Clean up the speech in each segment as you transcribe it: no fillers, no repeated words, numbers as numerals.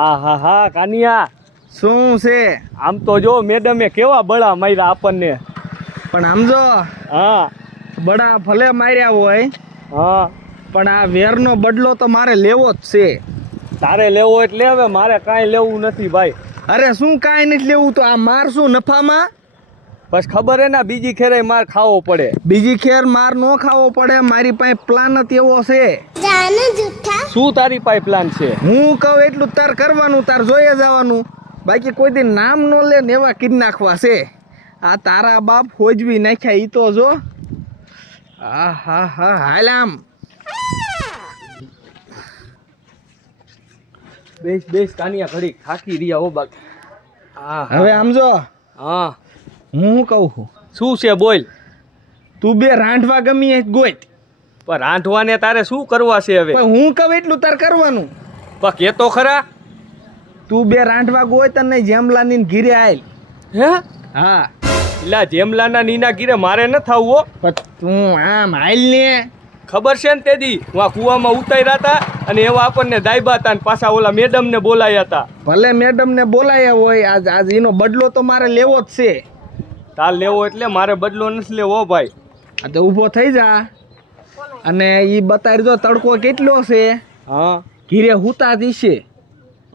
હા હા હા કાનિયા, શું છે? આમ તો જો મેડમે કેવા બળા માર્યા આપણને. પણ આમ જો હા બડા ભલે માર્યા હોય હા, પણ આ વેરનો બદલો તો મારે લેવો જ છે. તારે લેવો એટલે હવે મારે કાંઈ લેવું નથી ભાઈ. અરે શું કાંઈ નથી લેવું તો આ માર શું નફામાં? બસ ખબર હે ને, બીજી ખેરે માર ખાવો પડે. બીજી ખેર માર ન ખાવો પડે. મારી પાસે પ્લાન જ એવો છે. શું તારી પાસે પ્લાન છે? હું કહું એટલું તાર કરવાનું, તાર જોઈએ જવાનું. બાકી કોઈ દી નામ ન લે ને એવા કીધ નાખવા છે. આ તારા બાપ હોજવી નાખ્યા ઈ તો જો. હા હા હા હાલ આમ. બેસ બેસ કાનિયા, ઘડી થાકી રહ્યા હો બાકી. હા હવે આમ જો હા, હું કહું છું, શું છે બોલ. તું બે રાંધવા ગમી એ ગોઈત. પણ રાંધવાને તારે શું કરવા છે હવે? પણ હું કહું એટલું તાર કરવાનું. પણ કે તો ખરા. તું બે રાંધવા ગોઈત અને જેમલાની ઘીરે આલ. હે હા એટલે જેમલાના નીના ગીરે મારે ન થાવું હો. પણ તું આમ હાલ ને. ખબર છે ને તેદી હું આ કૂવામાં ઉતાર્યા હતા અને એવા આપણને દાયબા હતા ને પાછા ઓલા મેડમને બોલાયા હતા. ભલે મેડમ ને બોલાયા હોય, આજ એનો બદલો તો મારે લેવો જ છે. તાર લેવો એટલે મારે બદલો નથી લેવો ભાઈ. આ તો ઊભો થઈ જા અને ઈ બતાવી દો તડકો કેટલો છે. હા ઘીરે હુતા દીશે.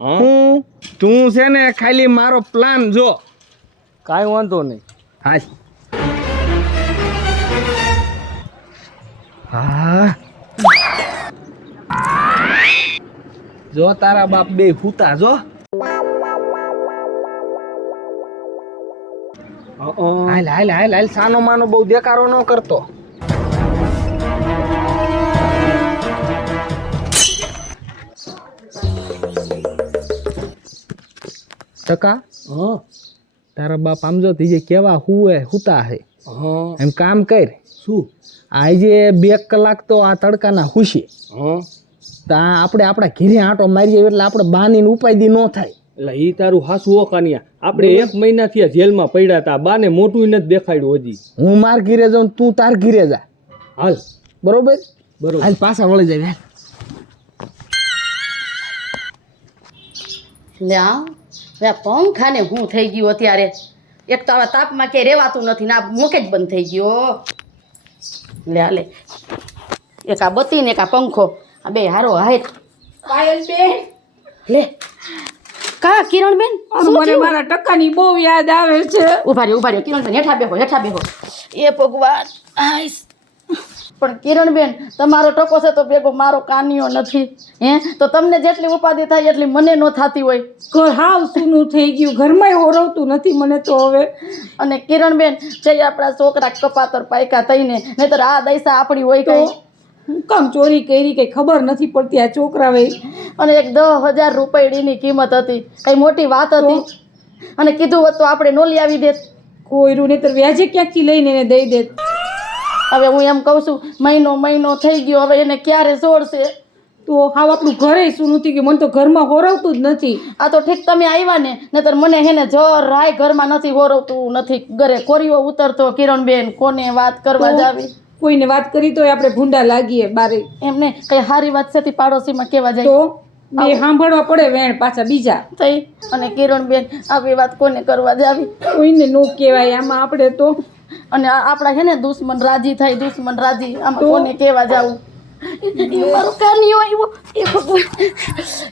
હા, હું તું છે ને ખાલી મારો પ્લાન જો. કાંઈ વાંધો નહીં. હા હા, જો તારા બાપ બે હુતા જો. હાલ હાલ હાલ હાલ, સાનો માનો બહુ દેકારો ન કરતો. ટકા હા તારા બાપ આમ જો તીજે કેવા હુએ હુતા હે. હા, એમ કામ કર, શું? આજે 2 કલાક તો આ તડકાના હુશી. હા, તો આપણે આપણા ઘીરે આંટો મારીએ એટલે આપણે બાનીને ઉપાયદી ન થાય. એટલે ઈ તારું હાસું હો કાનિયા. આપણે 1 મહિનાથી આ જેલમાં પડ્યા હતા, બાને મોટું નથી દેખાડ્યું હજી. હું માર ઘીરે જાઉં, તું તાર ઘીરે જા. હાલ બરોબર બરોબર. હાલ પાછા વળી જાય. લે પંખાને હું થઈ ગયું અત્યારે. એક તો આવા તાપમાં ક્યાંય રહેવાતું નથી ને આ મુકે જ બંધ થઈ ગયો. લે લે, એક આ બત્તી ને એક આ પંખો, આ બે હારો હાય. પાયલ બેન, લે કા કિરણબેન, શું મને થયું? મારા ટકાની બહુ યાદ આવે છે. ઉભા રહ્યો કિરણબેન, હેઠા બેહો હેઠા બેહો. એ ભગવાન આઈસ. પણ કિરણબેન, તમારો ટકો છે તો ભેગો મારો કાનિયો નથી. હે તો તમને જેટલી ઉપાધિ થાય એટલી મને ન થતી હોય. ઘર હાવ સૂનું થઈ ગયું, ઘરમાંય હોરવતું નથી મને તો હવે. અને કિરણબેન, જઈ આપણા છોકરા કપાતર પાયકા થઈને, નહીતર આ દૈસા આપણી હોય તો કઈ. હું કામ ચોરી કરી કઈ ખબર નથી પડતી આ છોકરાવે. અને એક 10,000 રૂપિયાની કિંમત હતી, કઈ મોટી વાત હતી? અને કીધું હોત તો આપણે નો લઈ આવી દેત. કોઈરું નહીતર વ્યાજે ક્યાંકથી લઈને એને દઈ દેત. હવે હું એમ કહું છું, મહિનો થઈ ગયો, હવે એને ક્યારે છોડશે? તો હાવ આપણું ઘરે સૂનું થઈ ગયું, મને તો ઘરમાં હોરવતું જ નથી. આ તો ઠીક તમે આવ્યા ને, નહીતર મને હેને રાય ઘરમાં નથી હોરવતું નથી. ઘરે કોરીઓ ઉતરતો. કિરણબેન, કોને વાત કરવા તો જાવી? કોઈને વાત કરી તોય આપણે ભૂંડા લાગીએ બારે. એમને કઈ સારી વાત છે પાડોશીમાં કેવા જાય તો બે સાંભળવા પડે વેણ પાછા બીજા. થઈ. અને કિરણબેન, આવી વાત કોને કરવા જાવી? કોઈને નો કહેવાય આમાં આપણે તો. અને આપણા છે ને દુશ્મન રાજી થાય, દુશ્મન રાજી, આમાં તો? કોને કેવા જાવું? એ મારો કાનિયો આવ્યો, એ ભગવાન,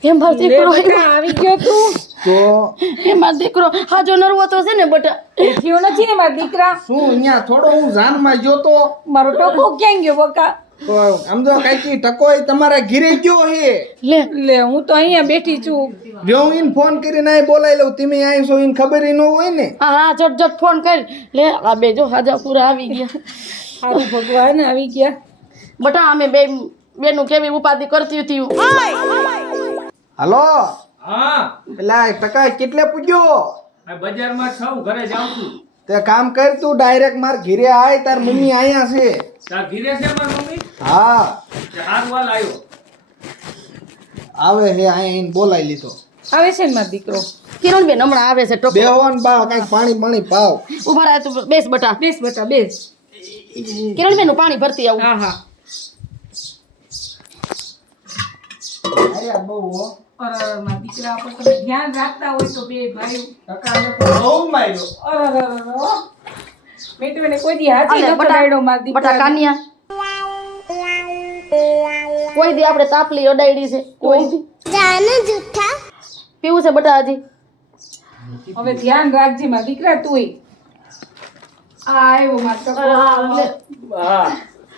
એ મારો લે દીકરો બેટા, આવ્યો, આવી ગયો તું. તો એ મારો દીકરો હાજો નરવો તો છે ને બટા. થયો નથી ને મારા દીકરા? શું અહીંયા થોડો હું જાનમાં ગયો તો મારો ટકો ક્યાં ગયો બકા? તો આમ જો કાંઈક ટકોય તમારા ઘીરે ગયો હે. લે લે હું તો અહીંયા બેઠી છું. જો હું ઈને ફોન કરીને અહીં બોલાવી લઉં, તમે અહીં છો ઈને ખબર ન હોય ને. હા જટ ફોન કર. લે આ બે જો હાજા પૂરા આવી ગયા. સારું ભગવાન આવી ગયા. બટા અમે બેનું કેવી ઉપાધિ કરતી હતી. હાલો, હા, પેલા ટકા કેટલે પૂગ્યો? આ બજારમાં છું, ઘરે જાઉં છું. તે કામ કર, તું ડાયરેક્ટ માર ઘીરે આય, તાર મમ્મી અહીંયા છે. તાર ઘીરે છે મારી મમ્મી? હા હાર વાલ આવ્યો. આવે હે, અહીંયા બોલાવી લીધો. આવે છે ને મારો દીકરો? કિરણબેન હમણાં આવે છે ટોકો. બેહો ને બા, કઈક પાણી પાવ. ઉભા રહે તું, બેસ બટા. બેસ બેટા બેસ. કિરણબેન નું પાણી ભરતી આવું. હા હા. આયા બહુ હો. અરે મારા દીકરા પર તમે ધ્યાન રાખતા હોય તો બે ભાઈ ટકાને તો બહુ માર્યો. અરે મેટુને કોઈ દી હાથી અલે, નતો બટા ડાયડો મારા બટા દીકરા કાનિયા કોઈ દી આપણે તાપલી અડાયડી છે કોઈ દી પીવું છે બટા હજી હવે ધ્યાન રાખજે મારા દીકરા તુંય આ આવ્યો મારો ટકો.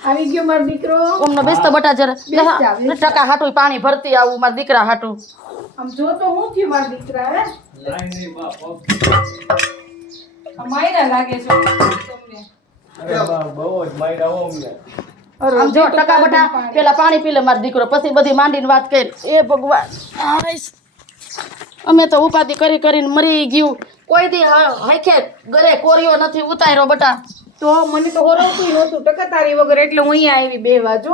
આવી ગયો મારો દીકરો ઓમનો બેસતો બટા જરા બેસ જા, બેસ જા. ટકા હાટું પાણી ભરતી આવું મારા દીકરા હાટું આમ જો તો હું થયું મારા દીકરા હે આ માયરા લાગે છે તમને બહુ જ માર્યા હો અમને. અરે આમ જો ટકા બટા પેલા પાણી પી લે મારો દીકરો પછી બધી માંડીને વાત કરી એ ભગવાન હાયસ. અમે તો ઉપાધિ કરી કરીને મરી ગયું કોઈ દી હૈખે ઘરે કોરિયો નથી ઉતાર્યો બટા તો મને તો હોરવતું નહોતું ટકા તારી વગર એટલે હું અહીંયા આવી બે વાજો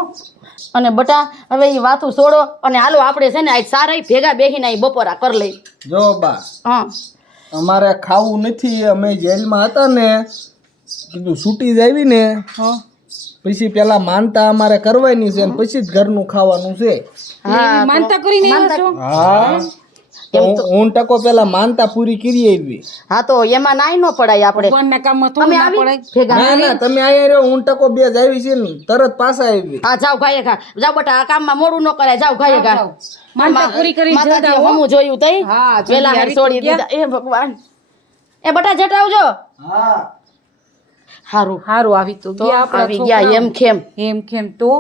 અને બટા હવે એ વાતું છોડો અને હાલો આપણે છે ને આજ સારા ભેગા બેહીને અહીં બપોરા કરી લઈ જો બા હા અમારે ખાવું નથી. અમે જેલમાં હતા ને કીધું છૂટી જ આવી ને પછી પેલા માનતા અમારે કરવાની છે ને પછી જ ઘરનું ખાવાનું છે. હા માનતા કરીને આવ્યો છો હા હું ટકો પેલા માનતા પૂરી કરી આવી. હા તો એમાં નાઈ ન પડાય આપણે ભગવાનના કામમાં અમે થોડું ના આવી પડાય ભેગા ના ના તમે આયા રહ્યો. હું ટકો બે જ આવી છે ને તરત પાછા આવી. હા જાવ ગાયે ઘા જાવ બટા આ કામમાં મોડું ન કરાય જાવ ગાયે ઘા જાવ. માનતા પૂરી કરીને માતાજીએ જતા હો. હમું જોયું તઈ હા, જલ્દી વેલા આવી છોડી તો ગયા. દીધા એ ભગવાન એ બટા જટાવજો હા હારું હારું આવી તો તો ગયા આપણા આવી ગયા છોકરાઓ. એમ ખેમ એમ કેમ તો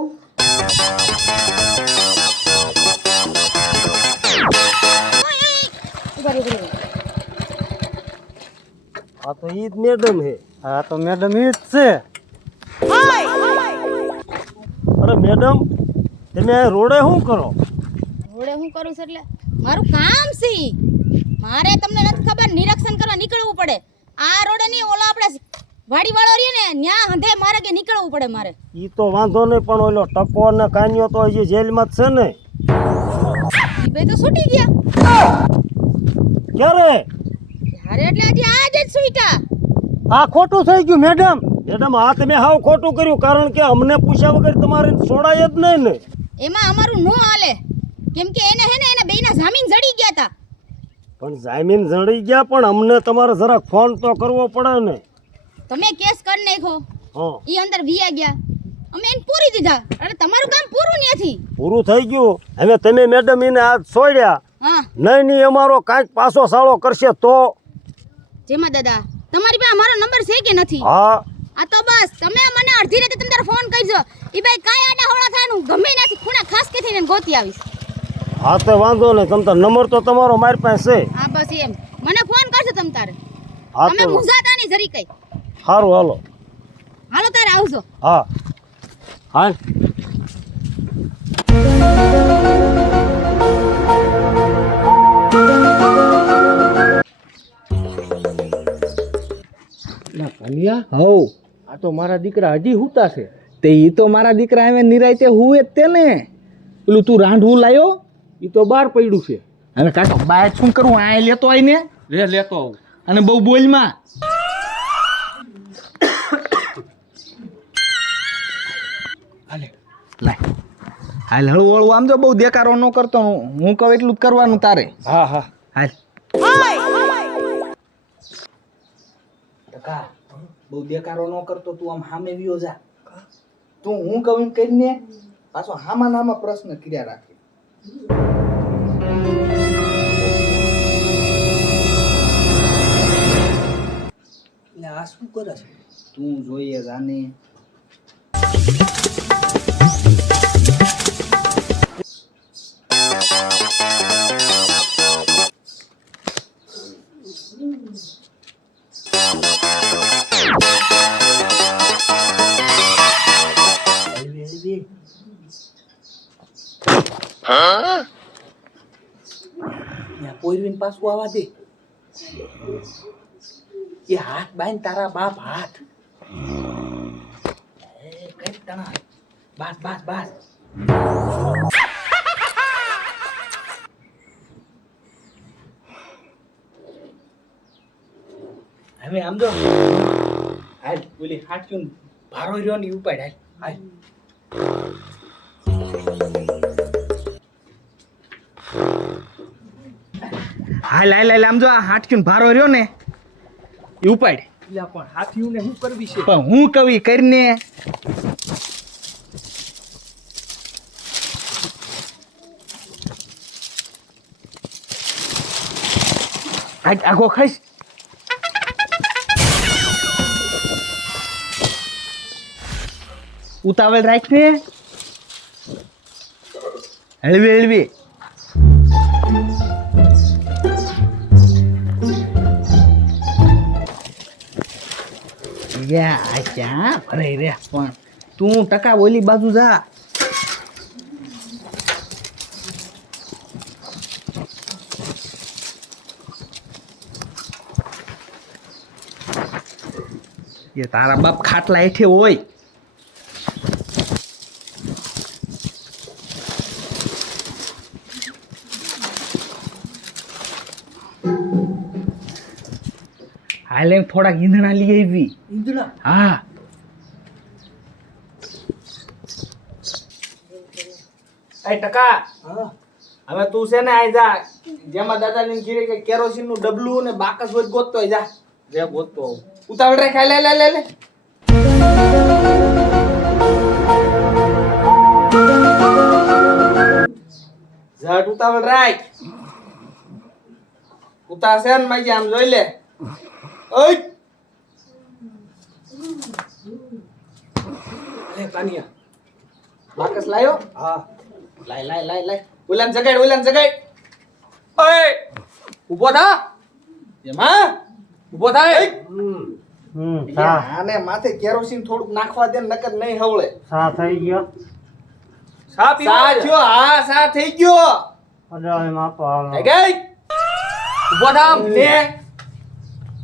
હા તો ઈ જ મેડમ હે. હા તો મેડમ ઈ જ છે. અરે મેડમ તમે આ રોડે શું કરો? રોડે હું કરું છું એટલે મારું કામ છે ઈ. મારે તમને નથી ખબર નિરીક્ષણ કરવા નીકળવું પડે આ રોડે નહીં ઓલા આપણે વાડી વાળો રહે ને ન્યા હંધે મારે કે નીકળવું પડે મારે ઈ તો વાંધો નહીં પણ ઓલો ટકો ને કાન્યો તો હજી જેલમાં જ છે ને. ઈ બે તો છૂટી ગયા ક્યારે? અરે એટલે હજી આજ જ છૂટ્યા આ ખોટું થઈ ગયું મેડમ. મેડમ આ તમે હાવ ખોટું કર્યું કારણ કે અમને પૂછ્યા વગર તમારે છોડાય જ નહીં ને. એમાં અમારું નો હાલે કેમ કે એને હે ને એના બેયના જામીન જડી ગયા તા પણ જામીન જડી ગયા પણ અમને તમારે જરાક ફોન તો કરવો પડે ને. તમે કેસ કરી નાખો હા ઈ અંદર વિયા ગયા અમે એને પૂરી દીધા અરે તમારું કામ પૂરું નથી પૂરું થઈ ગયું. હવે તમે મેડમ એને આજ છોડ્યા હા નહીં નહીં અમારો કાંઈક પાછો સાળો કરશે તો. જેમાં દાદા તમારી પાસે મારો નંબર છે કે નથી હા આ તો બસ તમે મને અડધી રાતે તમે તારે ફોન કરજો ઈ ભાઈ કાંઈ આડા હોળા થાય હું ગમે ત્યાંથી ખૂણા ખાસ કે થઈને ગોતી આવીશ હા તો વાંધો નહીં. તમ તાર નંબર તો તમારો મારી પાસે છે. હા બસ એમ મને ફોન કરજો તમ તારે હા તમે તો મુંજાતા નહીં જરી કઈ સારું હાલો. હાલો તારે આવજો હા હાલ. હવ આ તો મારા દીકરા હજી હુતા છે. તે ઈ તો મારા દીકરા હવે નિરાયતે હુએ જ તે ને. પેલું તું રાંધવું લાયો એ તો બહાર પડ્યું છે. હવે કાકો બાય શું કરું આ લેતો આવીને રે લેતો આવું. અને બહુ બોલમાં લાય હાલ હળવું હળવું આમ જો બહુ દેકારો ન કરતો હું કહું એટલું જ કરવાનું તારે. હા હા હાલ ટકા બહુ દેકારો ન કરતો તું આમ સામે વિયો જા. તું હું કહું એમ કરીને પાછો હામા નામા પ્રશ્ન કર્યા રાખે. આ શું કરે છે તું જોઈએ જાને. પોઈરવીન પાછું આવવા દે. એ હાથ બાંધ તારા બાપ હાથ. કઈ તણા બાસ બાસ બાસ. હવે આમ જો હાલ બોલી હાચ્યું ભારો રહ્યો ની ઉપાડ હાલ હાલ. હાલ હાલ હાલ આમ જો આ હાટકીને ભારો રહ્યો ને એ ઉપાડ. એટલે પણ હાથીઓને શું કરવી છે? પણ હું કવિ કરીને આગો ખાઈશ. ઉતાવળ રાખ ને, હળવી હળવી. યા ક્યાં ભરાઈ રે, પણ તું ટકા ઓલી બાજુ જા. એ તારા બાપ ખાટલા હેઠે હોય. હાલે થોડાક ઈંધણા લઈ આવી. ઈંધણા? હા એ ટકા, હવે તું છે ને આઈ જા, જેમાં દાદાને કીધે કે કેરોસીન નું ડબલું ને બાકસ હોય ગોતતો હોય, જા જે ગોતતો આવું. ઉતાવળ રાખ. લે લે લે લે. ઝટ ઉતાવળ રાખ. ઉતાર છે ને માજી, આમ જોઈ લે. ઓય અરે કાનિયા. બાકસ લાયો? હા. લાય લાય લાય લાય. ઉલાન જગાડ, ઉલાન જગાડ. ઓય ઊભો થા. એમાં ઊભો થાય. આને માથે કેરોસીન થોડુંક નાખવા દે, નકર નહીં હવળે. સા થઈ ગયો. સા પીવો સા છે? થયો. હા સા થઈ ગયો. અરે માપો હાલો. થઈ ગઈ. ઊભો થા આમ. લે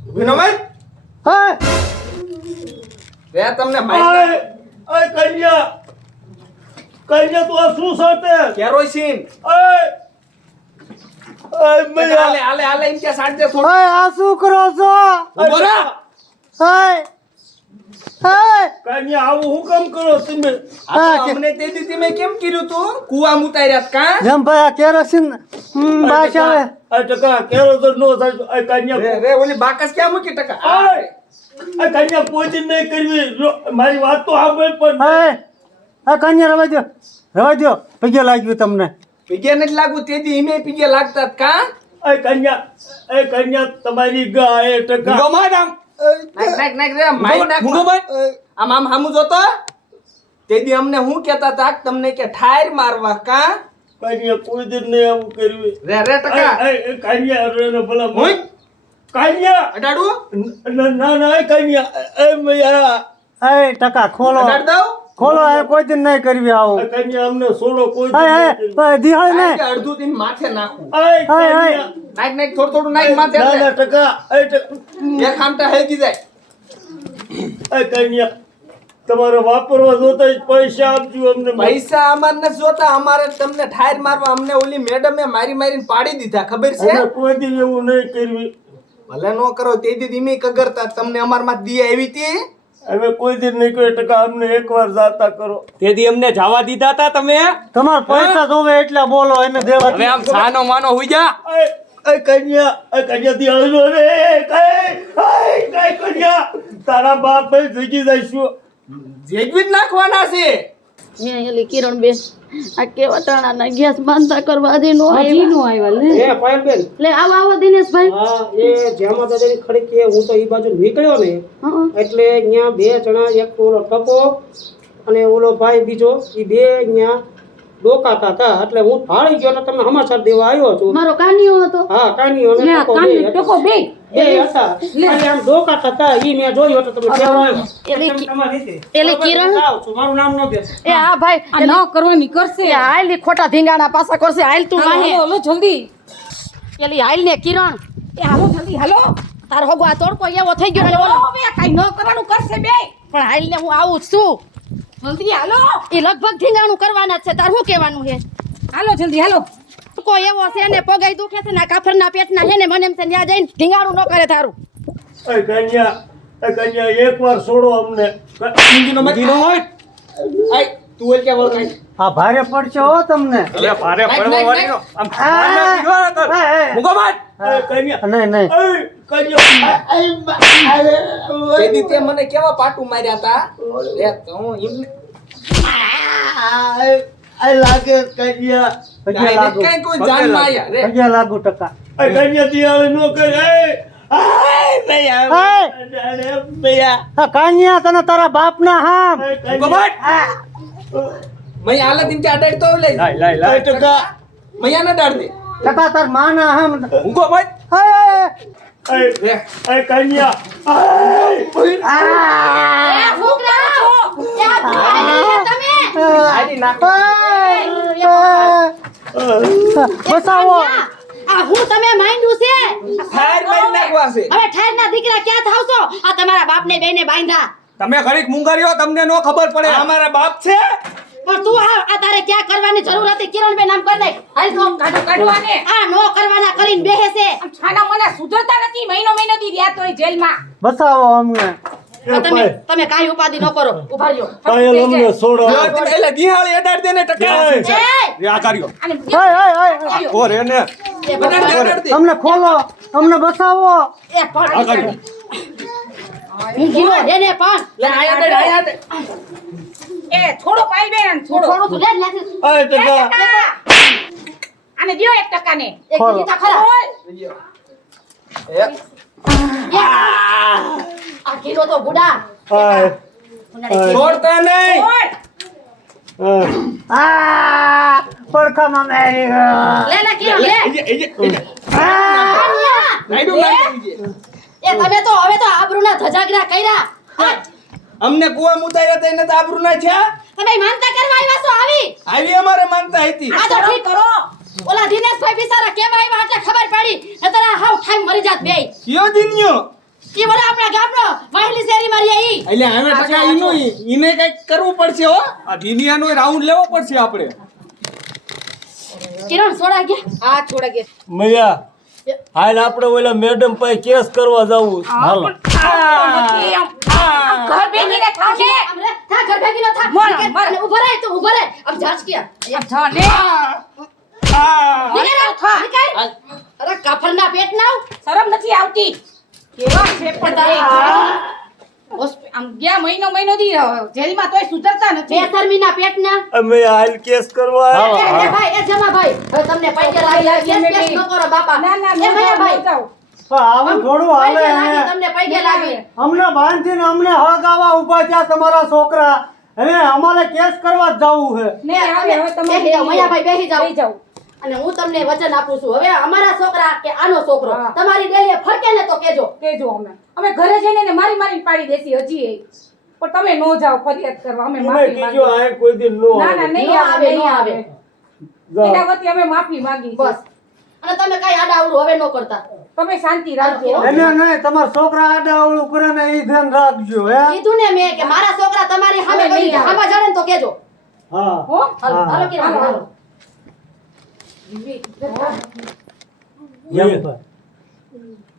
ઊભી નો મત. રે તમને મારી ઓય કન્યા, કન્યા તું આ શું સાટે? કેરોસીન. ઓય ઓય હાલે હાલે હાલે એમ કે સાડ દે થોડું. ઓય આ શું કરો છો? ઊભો રહો. ઓય ઓય કન્યા આવું હું કેમ કરો તમે? આ તો અમને તે દી તમે કેમ કર્યું તું? કુવામાં ઉતાર્યા કા? જેમ ભાઈ કેરોસીન બાશ આવે. આ ટકા કેરોસીન નો થાય. આ કન્યા રે રે ઓલી બાકસ ક્યાં મૂકી ટકા? ઓય આ કન્યા પોચી નહીં કરવી. મારી વાત તો સાંભળ પણ. આ કન્યા રવા દો, રવા દો. પગે લાગ્યું તમને. પીગે નથી લાગુ, તે દી ઈમે પીગે લાગતા હતા કા? એ કન્યા તમારી ગાય ટકા. મૂંગો માર આમ. નાખ નાખ નાખ રે માઈ નાખ. મૂંગો માર. આમ આમ હામું જોતો. તે દી અમને હું કહેતા હતા કે તમને કે ઠાયર મારવા કા? કન્યા કોઈ દિન નહીં આવું કરવી. રે રે ટકા. કન્યા રે ભલા હુંય. કન્યા અડાડું? ના ના કન્યા એ મૈયા. એ ટકા ખોલો, અડાડ દઉં? ખોલો. કોઈ દિન નહીં કરવી આવું. કન્યા અમને છોડો કોઈ દિન. દિહાળ આ કે અડધું દિન માથે નાખું. કન્યા નાખ નાખ થોડું થોડું નાખ માથે. ના ના એટલે ટકા. એક આમટા હેગી જાય. એ કન્યા તમારે વાપરવા જોતા જ પૈસા આપજો અમને. પૈસા અમાર નથી જોતા, અમારે તમને ઠાયર મારવા. અમને ઓલી મેડમે મારી મારીને પાડી દીધા, ખબર છે? અમે કોઈ દિન એવું નહીં કરવી. ભલે નો કરો, તે દી ધીમે કગરતા તમને અમાર માં દી આવી હતી. અમે કોઈ દિન નહીં કોઈ ટકા. અમને એકવાર જાતા કરો. તે દી અમને જવા દીધા હતા તમે? તમારે પૈસા જોવે એટલે બોલો. એને દેવા. હવે આમ સાનો માનો હુઈ જા. કન્યા થી હળવો રે. કઈ કન્યા તારા બાપ ભાઈ જગી જઈશું. જેગવી જ નાખવાના છે. મેં એલી કિરણ બેન આ કેવા ટણાના ગેસ બાંધતા કરવા હજી નો હજી નો આવ્યા લે. એ પાયલબેન, લે આવો આવો દિનેશભાઈ. હા એ જ્યાંમાં દાદાની ખડકી હું તો ઈ બાજુ નીકળ્યો ને હં. એટલે અહીંયા બે જણા, એક ઓલો ટકો અને ઓલો ભાઈ બીજો, ઈ બે અહીંયા ડોકાતા હતા. એટલે હું ભાળી ગયો એટલે તમને સમાચાર દેવા આવ્યો છું. મારો કાનિયો હતો. હા કાનીઓ ને લે આ ટકો કાન બે ટકો બે. બે હતા. એટલે આમ ડોકાતા હતા. ઈ મેં જોયું એટલે તમે કહેવા આવ્યો. એલી તમે તમારી રીતે. એલી કિરણ. જાઓ છો, મારું નામ ન દેશો. એ હા ભાઈ આ ન કરવાની કરશે. એ હાલ ઈ ખોટા ધીંગાણા પાસા કરશે. હાલ તું હાલો માહે. હાલો જલ્દી. એલી હાલ ને કિરણ. એ હાલો જલ્દી હાલો. તાર હોગો આ તોડકો એવો થઈ ગયો ને હાલો ઓલો. હવે કાઈ ન કરવાનું કરશે બે. પણ હાલ ને હું આવું જ છું. જલ્દી હાલો. એ લગભગ ધીંગાણું કરવાના જ છે. તાર શું કહેવાનું છે? હાલો જલ્દી હાલો. કોઈ એવો છે ને પગાઈ દુખે છે ને આ કાફરના પેટના છે ને મને એમ છે ત્યાં જઈને ધીંગાણું ન કરે તારું. કન્યા એકવાર છોડો અમને. હિન્દીનો મત નો હોય. આય તું ઓલ કે વળખાય. આ ભારે પડશે હો તમને. એટલે ભારે નાખ, પડવા નાખ, વાળીનો આમ મૂંગો માર. નહીં નહીં તેદી તે મને કેવા પાટું માર્યા તા લે તો હું એમને પગે લાગુ કઈ કોઈ જાનમાં આયા રે પગે લાગુ ટકા આ કાનિયા તને તારા બાપના હામ મય આલે દિન તે અડાડ તો લઈ લાય મૈયા ના ડાળ દે ટકા તાર માના હામ ઊંઘો મત બસાવો આ હું તમે માંડ્યું છે ફાયર મારી નાખવા છે હવે ઠારના દીકરા ક્યાં થાવશો આ તમારા બાપને બેને બાંધ્યા તમે ઘડીક મુંગાર્યો તમને નો ખબર પડે અમારા બાપ છે પણ તું આ તારે ક્યાં કરવાની જરૂર હતી કિરણબેન નામ કર દે હાલ તો કાઢવાને આ નો કરવાના કરીને બેહે છે છાના મને સુધરતા નથી મહિનો દી રહ્યા તોય જેલમાં બસાવો અમને તમે કાઈ ઉપાધિ ન કરો ઉભા રહ્યો એટલે દિહાળી અડાડ દે ને ટકા એ આ કર્યો અને ઓ રે ને અમને ખોલો અમને બસાવો એ પણ હું ગયો એને પણ લે આયા દે એ થોડો પાઈ બેન થોડો થોડું તું લે આને દ્યો 1 ટકાને એક દીતા ખરા આ કિલો તો બુડા છોડતા નહીં પડખામાં મેરી લે લે કિલો લે એ તમે તો હવે તો આબરૂના ધજાગરા કર્યા અમને કુવા મુતાર્યા તેને તો આબરૂ ના છે તમે માનતા કરવા આવ્યા છો આવી અમારે માનતા હતી આ તો ઠીક કરો ઓલા દિનેશભાઈ બિચારા કેવા આવ્યા એટલે ખબર પડી નતર આ હાવ ઠાઈ મરી જાત બેય કયો દિન્યો ઈ બોલે આપણા ગામનો વાહલી શેરી મારી ઈ એટલે હવે ટકા ઈનો ઈને કઈક કરવું પડશે હો આ દિનિયાનો રાઉન્ડ લેવો પડશે આપણે કિરણ સોડા ગયા હા છોડા ગયા મૈયા હાલ આપણે ઓલા મેડમ પાસે કેસ કરવા જાવું હાલો ઘર ભેગીને થાશે આમ રે થા ઘર ભેગી નો થા મર, મર. અને ઊભો રહે તું ઊભો રહે આમ જાચ કિયા જાને અરે કાફરના પેટ નાવ શરમ નથી આવતી કેવા છે પણ આમ ગયા મહિનો દી જેલમાં તોય સુધરતા નથી બેશરમીના પેટના અમે હાલ કેસ કરવા એ ભાઈ એ જમા ભાઈ હવે તમને પૈકે લાગી કેસ ન કરો બાપા ના ના એ ભાઈ ભાઈ જાઓ આવું થોડું હાલે પૈકે લાગી તમને પૈકે લાગી અમને બાંધીને અમને હગાવા ઉભા થયા તમારા છોકરા હવે અમારે કેસ કરવા જ જવું છે ને આવે હવે તમે બેહી જાઓ મૈયાભાઈ બેહી જાઓ બેહી જાઓ અને હું તમને વચન આપું છું હવે અમારા છોકરા કે આનો છોકરો હા. તમારી ડેલીએ ફરકે ને તો કેજો કેજો અમે ઘરે જઈને એને મારી પાડી દેસી હજી એ પણ તમે નો જાઓ ફરિયાદ કરવા અમે માફી માંગી કોઈ દિન ના ના નહીં ન આવે આવે, નહીં ન આવે આવે. એના વતી અમે માફી માંગી છે. બસ અને તમે કઈ આડાવડું હવે ન કરતા તમે શાંતિ રાખજો એને નહીં તમારા છોકરા આડાવડું કરે ને એ ધ્યાન રાખજો હે કીધું ને મેં કે મારા છોકરા તમારી સામે હવે નહીં કરી આવે. સામા જડે ને તો કેજો હા હો હાલો હા. હાલો કિરણ હાલો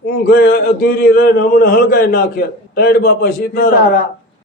ઊંઘે અધૂરી રહીને હમણાં હળગાઈ નાખે ટાઈડ બાપા સીતારા